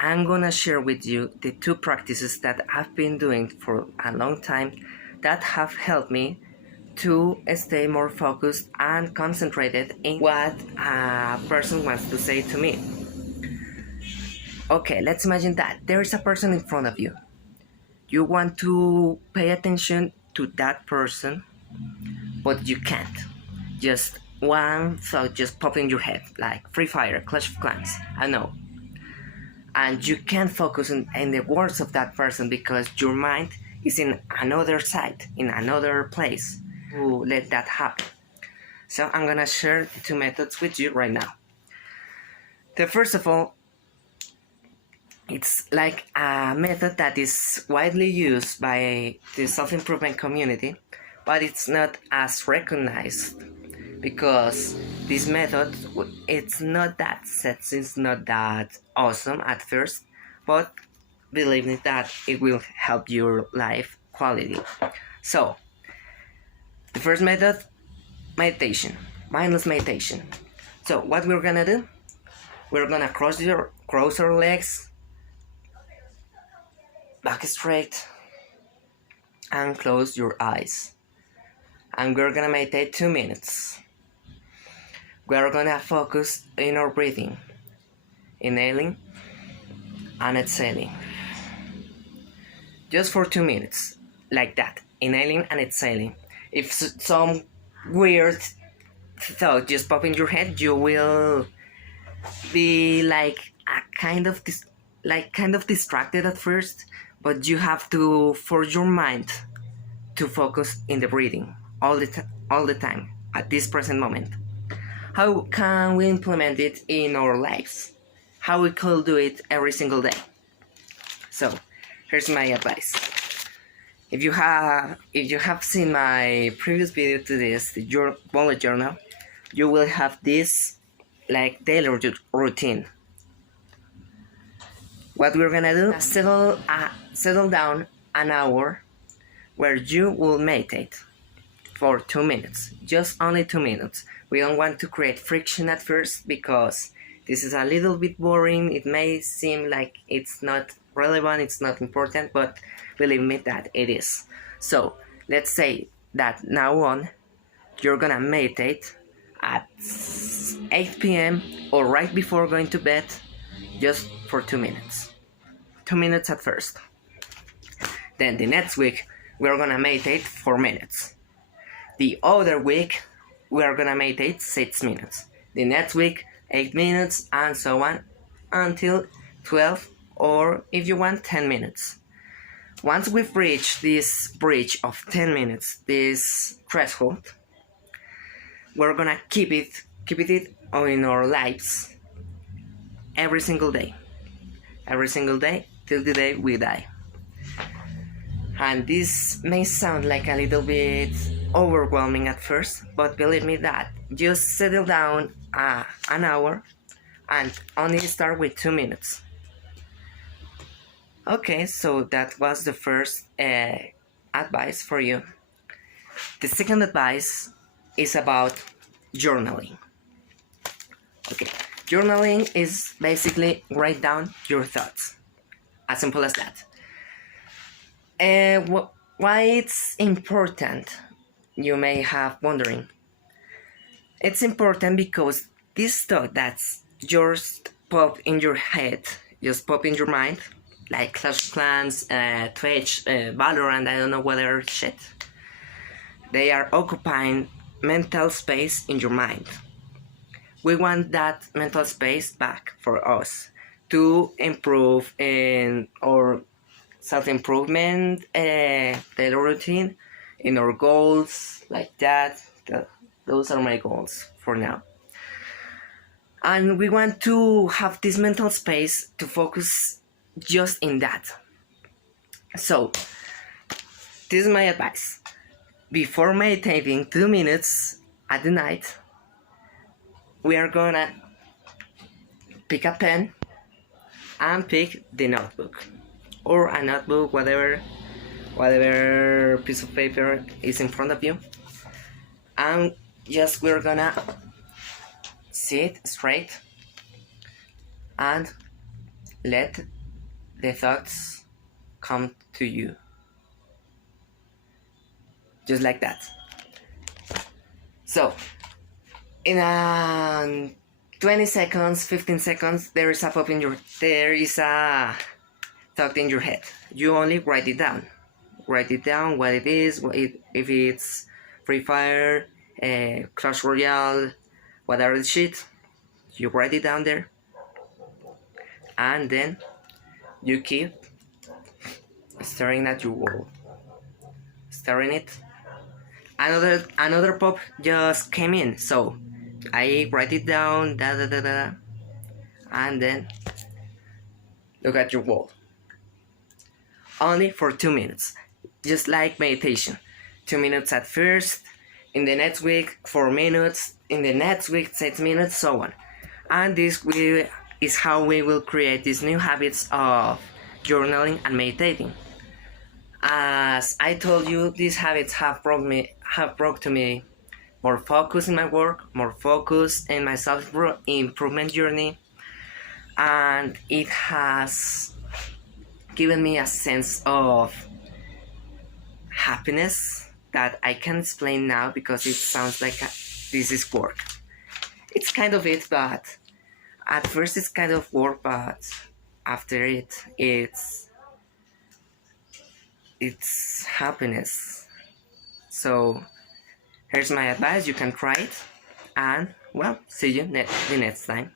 I'm gonna share with you the two practices that I've been doing for a long time that have helped me to stay more focused and concentrated in what a person wants to say to me. Okay, let's imagine that there is a person in front of you. You want to pay attention to that person, but you can't. Just one thought just pop in your head, like Free Fire, Clash of Clans, I know. And you can't focus on the words of that person because your mind is in another side, in another place to let that happen. So I'm gonna share the two methods with you right now. The first of all, it's like a method that is widely used by the self-improvement community, but it's not as recognized because this method, it's not that sexy, it's not that awesome at first, but believe me that it will help your life quality. So the first method, meditation, mindless meditation. So what we're gonna do, we're gonna cross our legs back straight and close your eyes, and we're gonna meditate 2 minutes. We're gonna focus in our breathing, inhaling and exhaling, just for 2 minutes, like that, inhaling and exhaling. If some weird thought just pop in your head, you will be like a kind of distracted at first, but you have to force your mind to focus in the breathing all the time at this present moment. How can we implement it in our lives? How we could do it every single day? So here's my advice. If you have seen my previous video to this, your bullet journal, you will have this like daily routine. What we're gonna do, settle down an hour where you will meditate for 2 minutes, just only 2 minutes. We don't want to create friction at first because this is a little bit boring. It may seem like it's not relevant, it's not important, but believe me that it is. So let's say that now on, you're gonna meditate at 8 p.m. or right before going to bed, just for 2 minutes. 2 minutes at first. Then the next week, we're gonna meditate 4 minutes. The other week, we're gonna meditate 6 minutes. The next week, 8 minutes, and so on until 12, or if you want, 10 minutes. Once we've reached this bridge of 10 minutes, this threshold, we're gonna keep it in our lives every single day till the day we die. And this may sound like a little bit overwhelming at first, but believe me that just settle down an hour and only start with 2 minutes. Okay, so that was the first advice for you. The second advice is about journaling. Okay, journaling is basically write down your thoughts. As simple as that. Why it's important, you may have wondering. It's important because this thought that's just pop in your head, just pop in your mind, like Clash of Clans, Twitch, Valorant, I don't know what other shit. They are occupying mental space in your mind. We want that mental space back for us to improve in our self-improvement, daily routine, in our goals, like that. Those are my goals for now. And we want to have this mental space to focus just in that. So, this is my advice. Before meditating 2 minutes at the night, we are gonna pick a pen and pick the notebook or a notebook, whatever piece of paper is in front of you, and just we're gonna sit straight and Let the thoughts come to you. Just like that. So, in 20 seconds, 15 seconds, there is a thought in your head. You only write it down. Write it down, what it is, if it's Free Fire, Clash Royale, whatever the shit. You write it down there, and then you keep staring at your wall, staring it. Another pop just came in, so I write it down, and then look at your wall. Only for 2 minutes, just like meditation. 2 minutes at first, in the next week 4 minutes, in the next week 6 minutes, so on. And this is how we will create these new habits of journaling and meditating. As I told you, these habits have brought to me more focus in my work, more focus in my self-improvement journey, and it has given me a sense of happiness that I can explain now because it sounds like this is work. It's kind of it, but at first it's kind of work, but after it's happiness. So here's my advice, you can try it, and well, see you the next time.